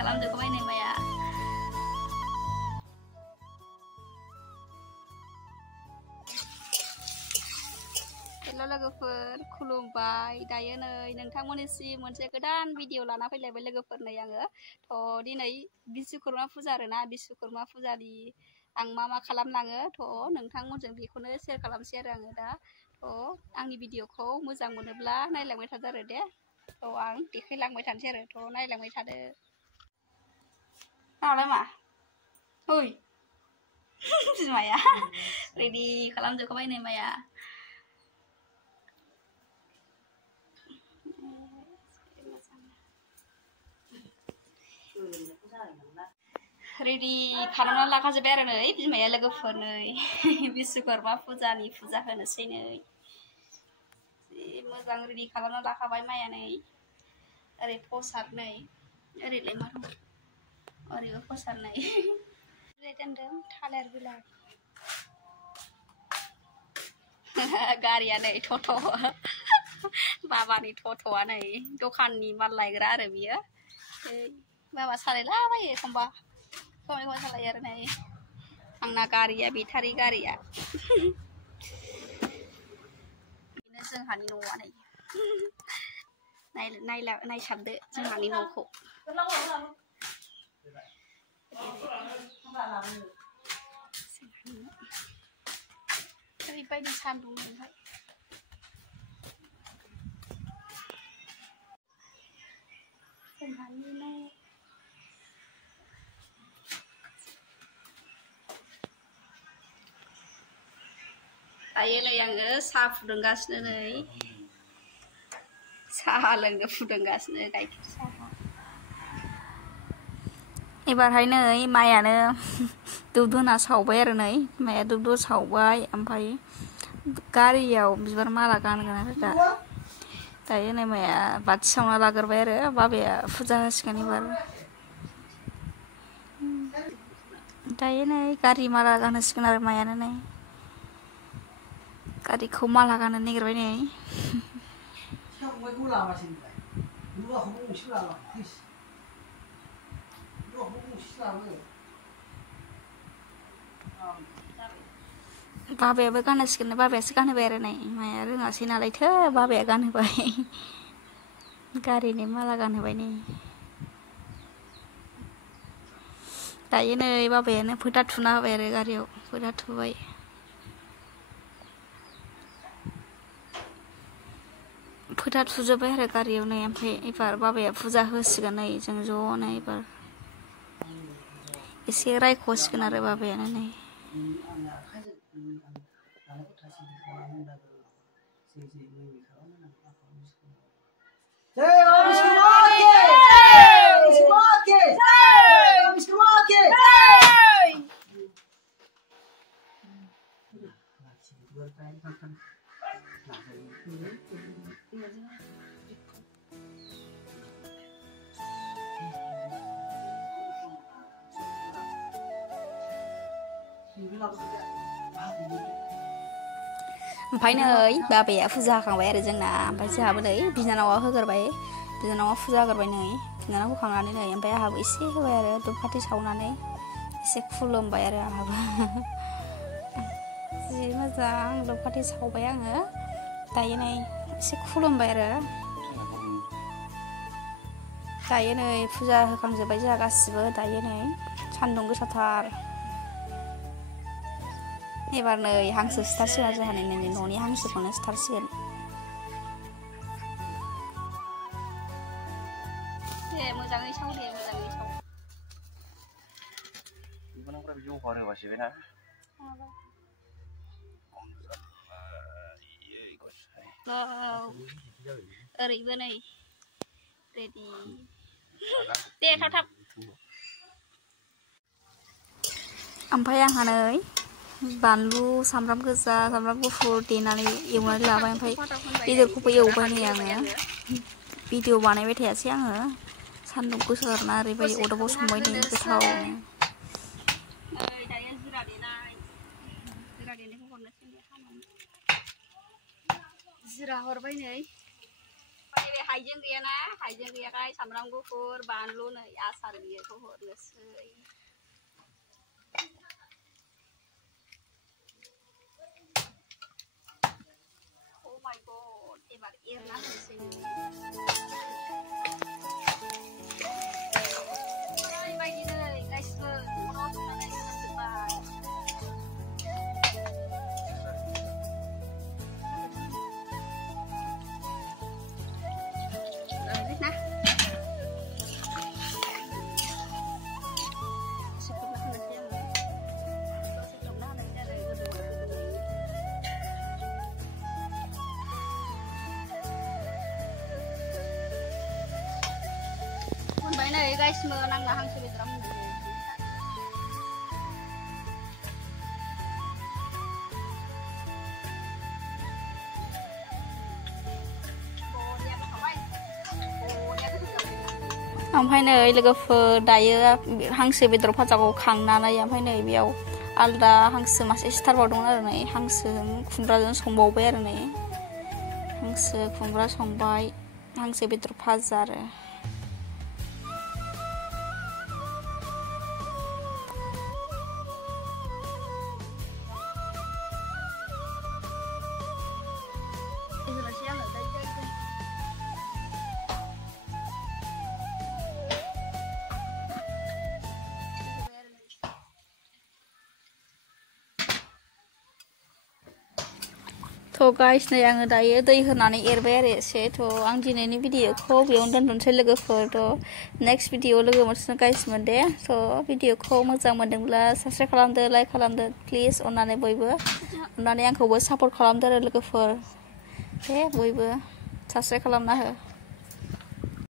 खालामजोबबाय नै माया हेल' लोगोफोर खुलुमबाय दायो नै नोंथांमोननिसिम मोनसे गोदान भिडिअ लाना फैलायबाय लोगोफोर नै आङो थ' दिनै बिश्वकर्मा फुजा आरोना बिश्वकर्मा फुजानि आं मा खालामलाङो थ' नोंथांमोनजों बेखौनो शेयार खालामसै आरो आङो दा थ' आंनि भिडिअखौ मोजां मोनोब्ला नायलांबाय थादो आरो दे थ' आं देखायलांबाय थानोसै आरो थ' नायलांबाय थादो नालाय मा ओइ बिमाया रेडि खालामजोबखाबाय नै माया रेडि खालामना लाखाजोब्बाय आरो नै बिमाया लोगोफोर नै बिश्वकर्मा फुजानि फुजा होनोसै नै जि मोजां रेडि खालामना लाखाबाय माया नै ओरै प्रसाद नै ओरैलाय मा दं ओरैबो प्रसाद नै ओरै दोनदों थालिर बिलाइ गारिया नै टट' बाबानि टट'आ नै दखाननि माल लायग्रा आरो बियो बाबा सालायलाबायो एखमबा एखमबा सालायो आरो नै आंना गारिया बेटारि गारिया बेनो जोंहानि न'आ नै नायसाबदो जोंहानि न'खौ ओरैबायदि सान्दुं ओमफ्राय जोंहानि न' दायो नै आङो साहा फुदुंगासिनो नै साहा लोंनो फुदुंगासिनो गाइखेर साहा एबारहाय नै माइयानो धुप धुना सावबाय आरो नै माइया धुप धुना सावबाय ओमफ्राय गारियाव बिबार माला गानगोन आरो दायो नै माइया बाथि सावना लाग्रोबाय आरो बाबाया फुजा होसिगोन एबार दायो नै गारि माला गानहोसिगोन आरो माइयानो नै गारिखौ माला गाननो नागिरबाय नै बाबायाबो गानहोसिगोन बाबायासो गानहोबाय आरो नै माया रोङासै नालायथो बाबाया गानहोबाय गारिनि माला गानहोबाय नै दायो नै बाबायानो फोथा थुना होबाय आरो गारियाव फोथा थुबाय फोथा थुजोब्बाय आरो गारियाव नै ओमफ्राय एबार बाबाया फुजा होसिगोन नै जों ज'नो एबार एसे रायख'सिगोन आरो बाबायानो नै ओमफ्राय नै बाबाया फुजा होखांबाय आरो जोंना ओमफ्राय जोंहाबो नै बिनानावा होग्रोबाय बिनानावा फुजा होग्रोबाय नै बिनानाव होखांनानै नै ओमफ्राय आंहाबो एसे होबाय आरो धुपखाथि सावनानै एसे खुलुमबाय आरो आंहाबो जि मोजां धुपखाथि सावबाय आङो दायो नै एसे खुलुमबाय आरो दायो नै फुजा होखांजोब्बाय जोंहा गासिबो दायो नै सान्दुं गोसाथार एबार नै हांसो सिथारसिगोन जोंहा नै न'नि हांसोखौनो सिथारसिगोन दे मोजाङै साव दे मोजाङै साव बेखौनो बिदि अफार होबासिबायना ओरैबो नै रेडि दे थाब ओमफ्राय आंहा नै बानलु सामब्राम गोजा सामब्राम गुफुर देनानै एवनानै लाबाय ओमफ्राय बेदरखौबो एवबाय नै आङो भिडिअ बानायबाय थायासै आङो सान्दुं गोसाथारना ओरैबायदि अरदाबाव संबाय नै गोथावनो दायो जिरा देनायखौ हरनोसै जिरा हरबाय नै ओमफ्राय हाइजें गैयाना हाइजें गैयाखाय सामब्राम गुफुर बानलु नै आसार बेखौ हरनोसै Oh my god एबार एरना होनोसै ओरैबायदि नै गासिबो न'आव संनानै होजोबबाय nah Baik nih guys, menang lahang sulit ram. ओमफ्राय नै लोगोफोर दायो हांसो बेदर भाजाखौ खांनानै ओमफ्राय नै बेयाव आलदा हांसो मासे सिथारबावदोंमोन आरो नै हांसोजों खुमब्राजों संबावबाय आरो नै हांसो खुमब्रा संबाय हांसो बेदर भाजा आरो थ' गाइस नै आङो दायो दै होनानै एरबाय आरो एसे थ' आं दिनैनि भिडिअखौ बेयावनो दोनथ'नोसै लोगोफोर थ' नेक्स्ट भिडिअ लोगो मोनसिगोन गाइसमोन दे थ' भिडिअखौ मोजां मोनदोंब्ला साबस्क्राइब खालामदो लाइक खालामदो प्लिज अननानै बयबो अननानै आंखौबो सापर्ट खालामदो आरो लोगोफोर दे बयबो साबस्क्राइब खालामना हो